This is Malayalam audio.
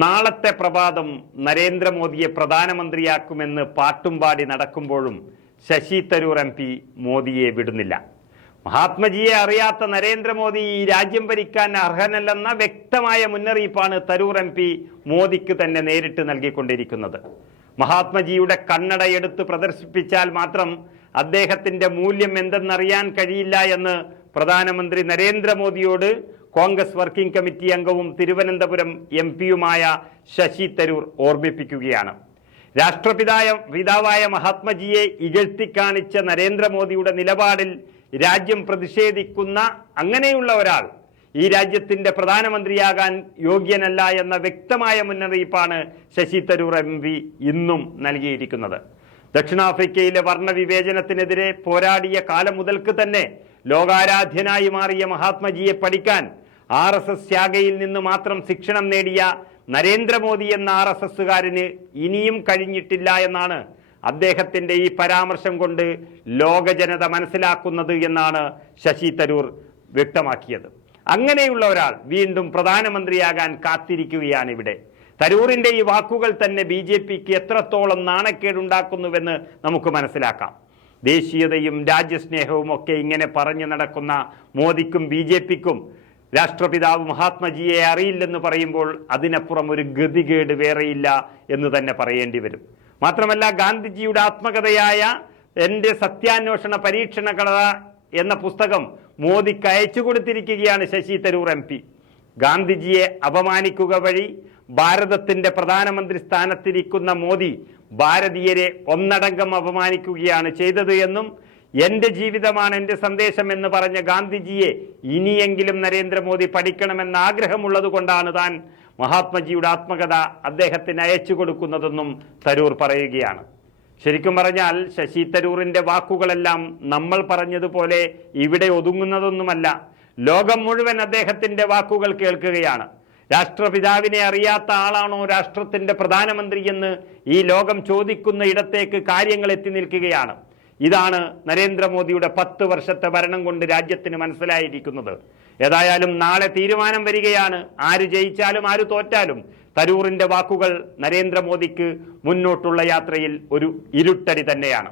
നാളത്തെ പ്രഭാതം നരേന്ദ്രമോദിയെ പ്രധാനമന്ത്രിയാക്കുമെന്ന് പാട്ടുംപാടി നടക്കുമ്പോഴും ശശി തരൂർ MP മോദിയെ വിടുന്നില്ല. മഹാത്മജിയെ അറിയാത്ത നരേന്ദ്രമോദി ഈ രാജ്യം ഭരിക്കാൻ അർഹനല്ലെന്ന വ്യക്തമായ മുന്നറിയിപ്പാണ് തരൂർ MP മോദിക്ക് തന്നെ നേരിട്ട് നൽകിക്കൊണ്ടിരിക്കുന്നത്. മഹാത്മജിയുടെ കണ്ണടയെടുത്ത് പ്രദർശിപ്പിച്ചാൽ മാത്രം അദ്ദേഹത്തിന്റെ മൂല്യം എന്തെന്നറിയാൻ കഴിയില്ല എന്ന് പ്രധാനമന്ത്രി നരേന്ദ്രമോദിയോട് കോൺഗ്രസ് വർക്കിംഗ് കമ്മിറ്റി അംഗവും തിരുവനന്തപുരം MP-യുമായ ശശി തരൂർ ഓർമ്മിപ്പിക്കുകയാണ്. രാഷ്ട്രപിതാവായ മഹാത്മജിയെ ഇകഴ്ത്തിക്കാണിച്ച നരേന്ദ്രമോദിയുടെ നിലപാടിൽ രാജ്യം പ്രതിഷേധിക്കുന്ന അങ്ങനെയുള്ള ഒരാൾ ഈ രാജ്യത്തിന്റെ പ്രധാനമന്ത്രിയാകാൻ യോഗ്യനല്ല എന്ന വ്യക്തമായ മുന്നറിയിപ്പാണ് ശശി തരൂർ MP ഇന്നും നൽകിയിരിക്കുന്നത്. ദക്ഷിണാഫ്രിക്കയിലെ വർണ്ണവിവേചനത്തിനെതിരെ പോരാടിയ കാലം മുതൽക്ക് തന്നെ ലോകാരാധ്യനായി മാറിയ മഹാത്മജിയെ പഠിക്കാൻ RSS ശാഖയിൽ നിന്ന് മാത്രം ശിക്ഷണം നേടിയ നരേന്ദ്രമോദി എന്ന RSSകാരന് ഇനിയും കഴിഞ്ഞിട്ടില്ല എന്നാണ് അദ്ദേഹത്തിന്റെ ഈ പരാമർശം കൊണ്ട് ലോക ജനത മനസ്സിലാക്കുന്നത് എന്നാണ് ശശി തരൂർ വ്യക്തമാക്കിയത്. അങ്ങനെയുള്ള ഒരാൾ വീണ്ടും പ്രധാനമന്ത്രിയാകാൻ കാത്തിരിക്കുകയാണ് ഇവിടെ. തരൂറിന്റെ ഈ വാക്കുകൾ തന്നെ BJPക്ക് എത്രത്തോളം നാണക്കേടുണ്ടാക്കുന്നുവെന്ന് നമുക്ക് മനസ്സിലാക്കാം. ദേശീയതയും രാജ്യസ്നേഹവും ഒക്കെ ഇങ്ങനെ പറഞ്ഞു നടക്കുന്ന മോദിക്കും BJPക്കും രാഷ്ട്രപിതാവ് മഹാത്മജിയെ അറിയില്ലെന്ന് പറയുമ്പോൾ അതിനപ്പുറം ഒരു ഗതികേട് വേറെയില്ല എന്ന് തന്നെ പറയേണ്ടി വരും. മാത്രമല്ല, ഗാന്ധിജിയുടെ ആത്മകഥയായ എൻ്റെ സത്യാന്വേഷണ പരീക്ഷണ കഥ എന്ന പുസ്തകം മോദിക്ക് അയച്ചു കൊടുത്തിരിക്കുകയാണ് ശശി തരൂർ MP. ഗാന്ധിജിയെ അപമാനിക്കുക വഴി ഭാരതത്തിന്റെ പ്രധാനമന്ത്രി സ്ഥാനത്തിരിക്കുന്ന മോദി ഭാരതീയരെ ഒന്നടങ്കം അപമാനിക്കുകയാണ് ചെയ്തത് എന്നും എൻ്റെ ജീവിതമാണ് എൻ്റെ സന്ദേശം എന്ന് പറഞ്ഞ ഗാന്ധിജിയെ ഇനിയെങ്കിലും നരേന്ദ്രമോദി പഠിക്കണമെന്ന ആഗ്രഹമുള്ളത് കൊണ്ടാണ് താൻ മഹാത്മജിയുടെ ആത്മകഥ അദ്ദേഹത്തിന് അയച്ചു കൊടുക്കുന്നതെന്നും തരൂർ പറയുകയാണ്. ശരിക്കും പറഞ്ഞാൽ ശശി തരൂറിന്റെ വാക്കുകളെല്ലാം നമ്മൾ പറഞ്ഞതുപോലെ ഇവിടെ ഒതുങ്ങുന്നതൊന്നുമല്ല. ലോകം മുഴുവൻ അദ്ദേഹത്തിന്റെ വാക്കുകൾ കേൾക്കുകയാണ്. രാഷ്ട്രപിതാവിനെ അറിയാത്ത ആളാണോ രാഷ്ട്രത്തിന്റെ പ്രധാനമന്ത്രി എന്ന് ഈ ലോകം ചോദിക്കുന്ന ഇടത്തേക്ക് കാര്യങ്ങൾ എത്തി നിൽക്കുകയാണ്. ഇതാണ് നരേന്ദ്രമോദിയുടെ 10 വർഷത്തെ ഭരണം കൊണ്ട് രാജ്യത്തിന് മനസ്സിലായിരിക്കുന്നത്. ഏതായാലും നാളെ തീരുമാനം വരികയാണ്. ആര് ജയിച്ചാലും ആര് തോറ്റാലും തരൂറിന്റെ വാക്കുകൾ നരേന്ദ്രമോദിക്ക് മുന്നോട്ടുള്ള യാത്രയിൽ ഒരു ഇരുട്ടടി തന്നെയാണ്.